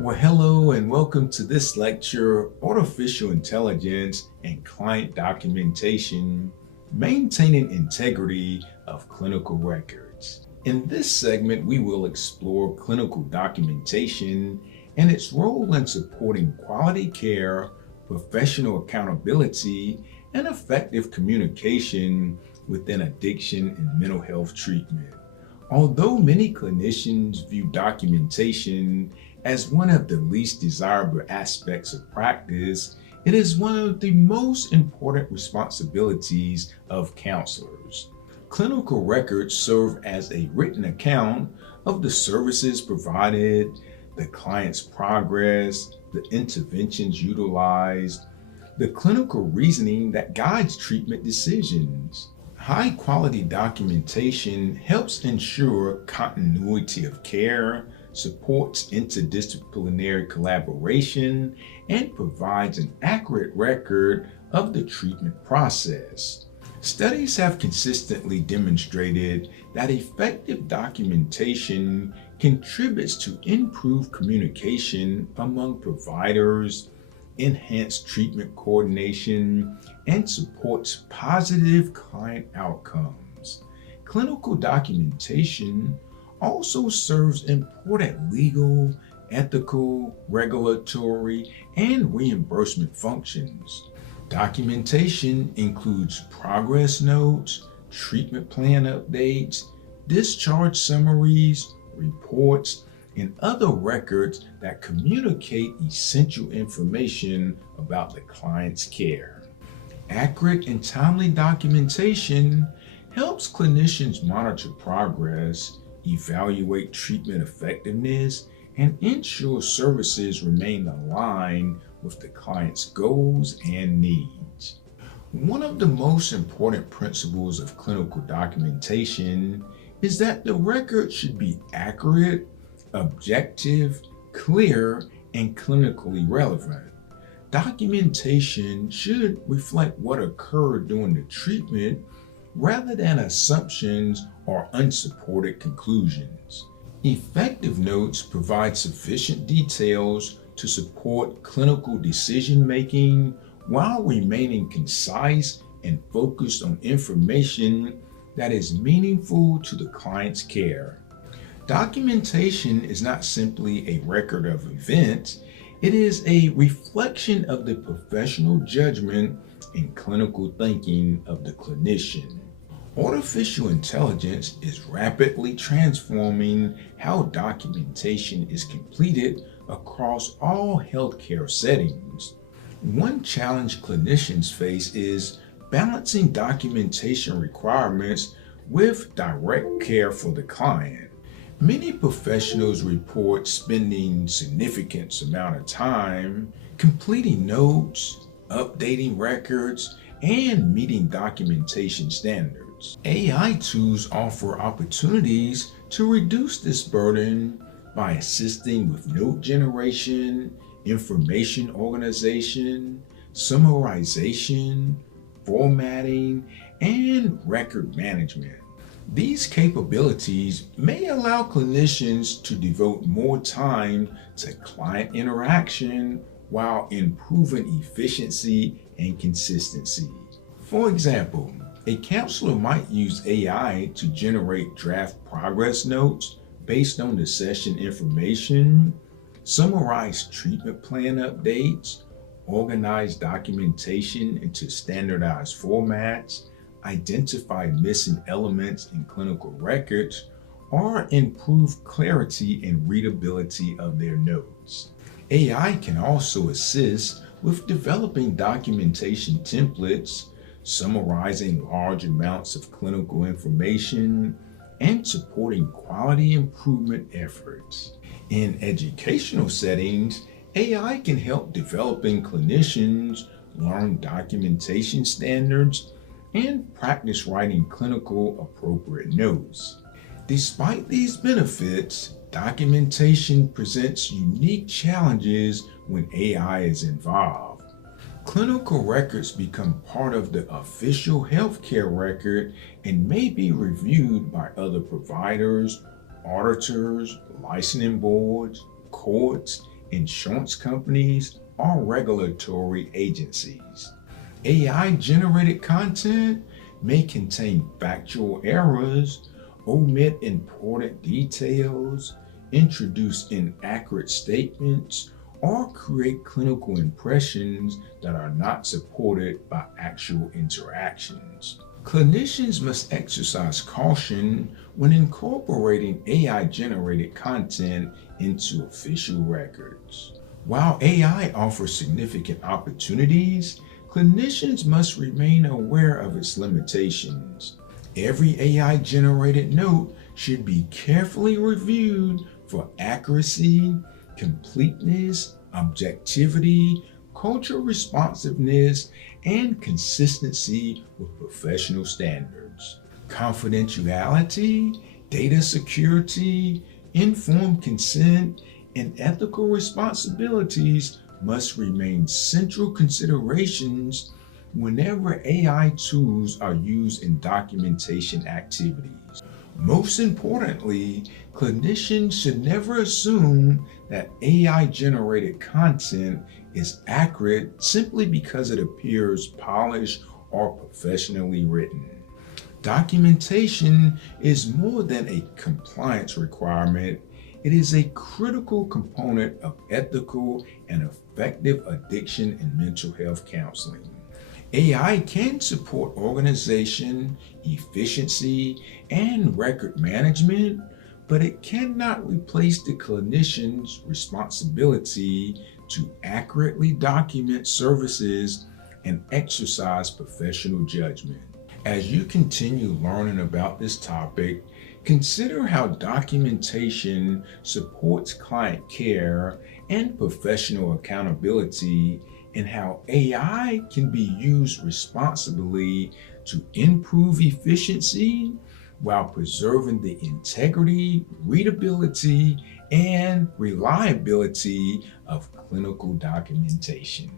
Well, hello and welcome to this lecture, Artificial Intelligence and Client Documentation, Maintaining Integrity of Clinical Records. In this segment, we will explore clinical documentation and its role in supporting quality care, professional accountability, and effective communication within addiction and mental health treatment. Although many clinicians view documentation as one of the least desirable aspects of practice, it is one of the most important responsibilities of counselors. Clinical records serve as a written account of the services provided, the client's progress, the interventions utilized, the clinical reasoning that guides treatment decisions. High quality documentation helps ensure continuity of care, supports interdisciplinary collaboration, and provides an accurate record of the treatment process. Studies have consistently demonstrated that effective documentation contributes to improved communication among providers, enhanced treatment coordination, and supports positive client outcomes. Clinical documentation also serves important legal, ethical, regulatory, and reimbursement functions. Documentation includes progress notes, treatment plan updates, discharge summaries, reports, and other records that communicate essential information about the client's care. Accurate and timely documentation helps clinicians monitor progress, evaluate treatment effectiveness, and ensure services remain aligned with the client's goals and needs. One of the most important principles of clinical documentation is that the record should be accurate, objective, clear, and clinically relevant. Documentation should reflect what occurred during the treatment rather than assumptions or unsupported conclusions. Effective notes provide sufficient details to support clinical decision making while remaining concise and focused on information that is meaningful to the client's care. Documentation is not simply a record of events, it is a reflection of the professional judgment and clinical thinking of the clinician. Artificial intelligence is rapidly transforming how documentation is completed across all healthcare settings. One challenge clinicians face is balancing documentation requirements with direct care for the client. Many professionals report spending significant amount of time completing notes, updating records, and meeting documentation standards. AI tools offer opportunities to reduce this burden by assisting with note generation, information organization, summarization, formatting, and record management. These capabilities may allow clinicians to devote more time to client interaction while improving efficiency and consistency. For example, a counselor might use AI to generate draft progress notes based on the session information, summarize treatment plan updates, organize documentation into standardized formats, identify missing elements in clinical records, or improve clarity and readability of their notes. AI can also assist with developing documentation templates, summarizing large amounts of clinical information, and supporting quality improvement efforts. In educational settings, AI can help developing clinicians learn documentation standards and practice writing clinical appropriate notes. Despite these benefits, documentation presents unique challenges when AI is involved. Clinical records become part of the official healthcare record and may be reviewed by other providers, auditors, licensing boards, courts, insurance companies, or regulatory agencies. AI-generated content may contain factual errors, omit important details, introduce inaccurate statements, or create clinical impressions that are not supported by actual interactions. Clinicians must exercise caution when incorporating AI-generated content into official records. While AI offers significant opportunities, clinicians must remain aware of its limitations. Every AI-generated note should be carefully reviewed for accuracy, completeness, objectivity, cultural responsiveness, and consistency with professional standards. Confidentiality, data security, informed consent, and ethical responsibilities must remain central considerations whenever AI tools are used in documentation activities. Most importantly, clinicians should never assume that AI-generated content is accurate simply because it appears polished or professionally written. Documentation is more than a compliance requirement. It is a critical component of ethical and effective addiction and mental health counseling. AI can support organization, efficiency, and record management, but it cannot replace the clinician's responsibility to accurately document services and exercise professional judgment. As you continue learning about this topic, consider how documentation supports client care and professional accountability, and how AI can be used responsibly to improve efficiency while preserving the integrity, readability, and reliability of clinical documentation.